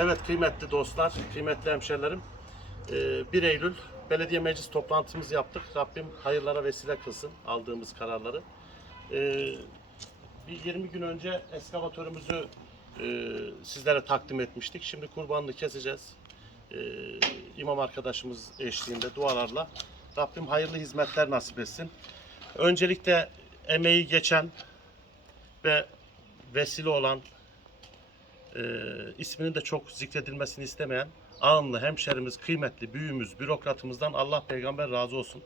Evet kıymetli dostlar, kıymetli hemşerilerim. Ee, 1 Eylül belediye meclis toplantımızı yaptık. Rabbim hayırlara vesile kılsın aldığımız kararları. Ee, bir 20 gün önce eskavatörümüzü e, sizlere takdim etmiştik. Şimdi kurbanını keseceğiz. Ee, imam arkadaşımız eşliğinde dualarla Rabbim hayırlı hizmetler nasip etsin. Öncelikle emeği geçen ve vesile olan e, isminin de çok zikredilmesini istemeyen Ağınlı hemşerimiz, kıymetli büyüğümüz, bürokratımızdan Allah peygamber razı olsun.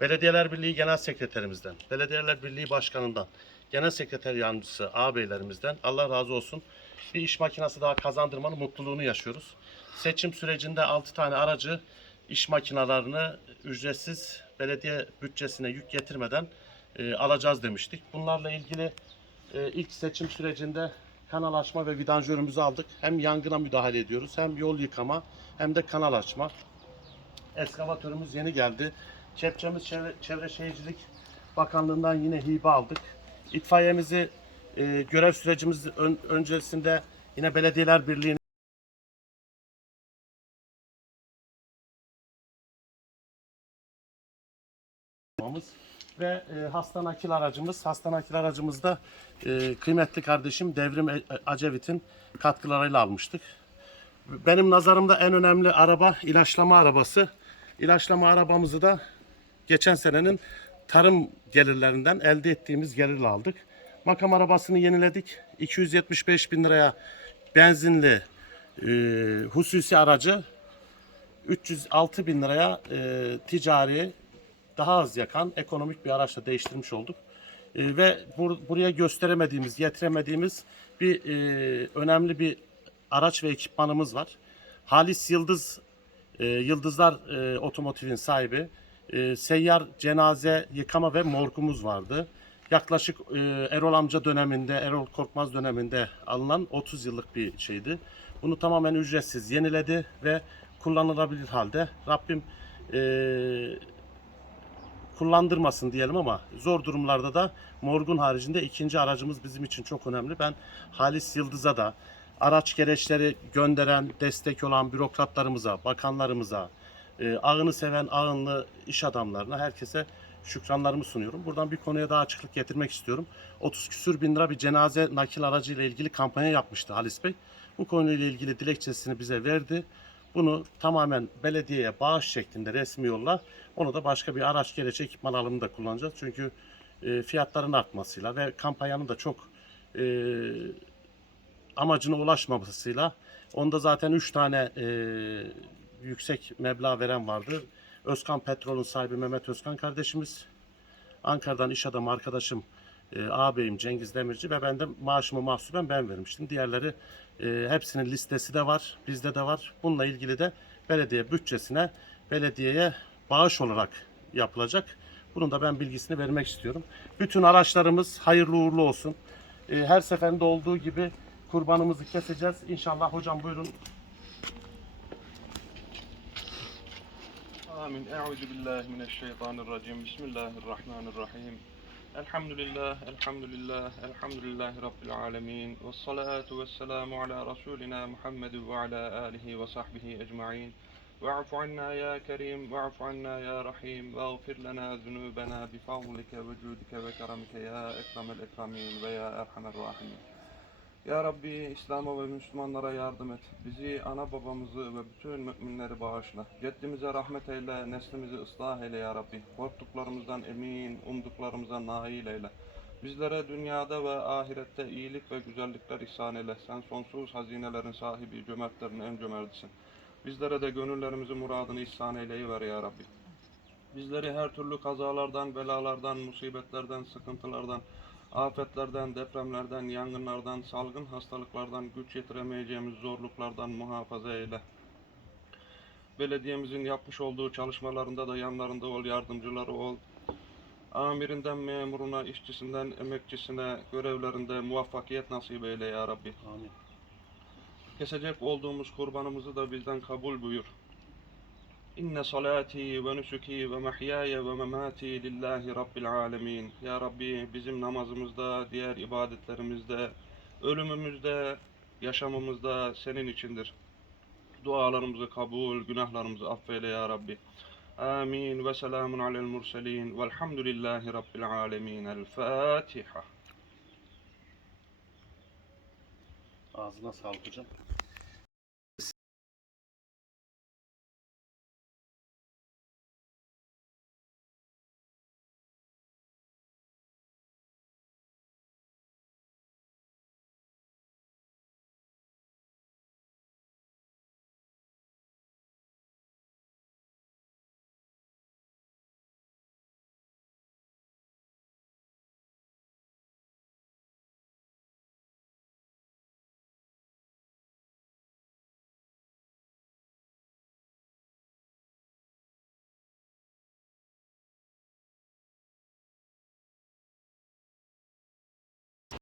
Belediyeler Birliği Genel Sekreterimizden, Belediyeler Birliği Başkanından, Genel Sekreter Yardımcısı ağabeylerimizden Allah razı olsun. Bir iş makinesi daha kazandırmanın mutluluğunu yaşıyoruz. Seçim sürecinde 6 tane aracı iş makinalarını ücretsiz belediye bütçesine yük getirmeden e, alacağız demiştik. Bunlarla ilgili e, ilk seçim sürecinde kanal açma ve vidanjörümüzü aldık. Hem yangına müdahale ediyoruz, hem yol yıkama, hem de kanal açma. Eskavatörümüz yeni geldi. Kepçemiz Çevre, Çevre Şehircilik Bakanlığı'ndan yine hibe aldık. İtfaiyemizi e, görev sürecimiz ön- öncesinde yine Belediyeler Birliği'ne yapmamız ve e, hasta nakil aracımız. Hasta nakil aracımızda e, kıymetli kardeşim Devrim E- Acevit'in katkılarıyla almıştık. Benim nazarımda en önemli araba ilaçlama arabası. İlaçlama arabamızı da geçen senenin tarım gelirlerinden elde ettiğimiz gelirle aldık. Makam arabasını yeniledik. 275 bin liraya benzinli e, hususi aracı 306 bin liraya e, ticari daha az yakan ekonomik bir araçla değiştirmiş olduk. E, ve bur- buraya gösteremediğimiz, getiremediğimiz bir e, önemli bir araç ve ekipmanımız var. Halis Yıldız, e, Yıldızlar e, Otomotiv'in sahibi. E, seyyar cenaze yıkama ve morgumuz vardı. Yaklaşık e, Erol amca döneminde, Erol Korkmaz döneminde alınan 30 yıllık bir şeydi. Bunu tamamen ücretsiz yeniledi ve kullanılabilir halde. Rabbim e, kullandırmasın diyelim ama zor durumlarda da morgun haricinde ikinci aracımız bizim için çok önemli. Ben Halis Yıldız'a da araç gereçleri gönderen, destek olan bürokratlarımıza, bakanlarımıza, e, ağını seven ağınlı iş adamlarına herkese şükranlarımı sunuyorum. Buradan bir konuya daha açıklık getirmek istiyorum. 30 küsür bin lira bir cenaze nakil aracı ile ilgili kampanya yapmıştı Halis Bey. Bu konuyla ilgili dilekçesini bize verdi. Bunu tamamen belediyeye bağış şeklinde resmi yolla onu da başka bir araç gereç ekipman alımında kullanacağız. Çünkü e, fiyatların artmasıyla ve kampanyanın da çok e, amacına ulaşmamasıyla onda zaten 3 tane e, yüksek meblağ veren vardı. Özkan Petrol'ün sahibi Mehmet Özkan kardeşimiz. Ankara'dan iş adamı arkadaşım e, ağabeyim Cengiz Demirci ve ben de maaşımı mahsulen ben vermiştim. Diğerleri e, hepsinin listesi de var, bizde de var. Bununla ilgili de belediye bütçesine, belediyeye bağış olarak yapılacak. Bunun da ben bilgisini vermek istiyorum. Bütün araçlarımız hayırlı uğurlu olsun. E, her seferinde olduğu gibi kurbanımızı keseceğiz. İnşallah hocam buyurun. Amin. Euzu billahi mineşşeytanirracim. Bismillahirrahmanirrahim. الحمد لله الحمد لله الحمد لله رب العالمين والصلاة والسلام على رسولنا محمد وعلى آله وصحبه أجمعين. واعف عنا يا كريم واعف عنا يا رحيم واغفر لنا ذنوبنا بفضلك وجودك وكرمك يا أكرم الأكرمين ويا أرحم الراحمين. Ya Rabbi İslam'a ve Müslümanlara yardım et. Bizi, ana babamızı ve bütün müminleri bağışla. Ceddimize rahmet eyle, neslimizi ıslah eyle ya Rabbi. Korktuklarımızdan emin, umduklarımıza nail eyle. Bizlere dünyada ve ahirette iyilik ve güzellikler ihsan eyle. Sen sonsuz hazinelerin sahibi, cömertlerin en cömertisin. Bizlere de gönüllerimizi muradını ihsan eyleyiver ya Rabbi. Bizleri her türlü kazalardan, belalardan, musibetlerden, sıkıntılardan, afetlerden, depremlerden, yangınlardan, salgın hastalıklardan, güç yetiremeyeceğimiz zorluklardan muhafaza eyle. Belediyemizin yapmış olduğu çalışmalarında da yanlarında ol, yardımcıları ol. Amirinden memuruna, işçisinden emekçisine, görevlerinde muvaffakiyet nasip eyle ya Rabbi. Amin. Kesecek olduğumuz kurbanımızı da bizden kabul buyur. Nusuki ve mahyaya ve memati lillahi rabbil alemin. Ya Rabbi bizim namazımızda, diğer ibadetlerimizde, ölümümüzde, Yaşamımız da senin içindir. Dualarımızı kabul, günahlarımızı affeyle ya Rabbi. Amin ve selamun alel murselin velhamdülillahi rabbil alemin. El Fatiha. Ağzına sağlık hocam.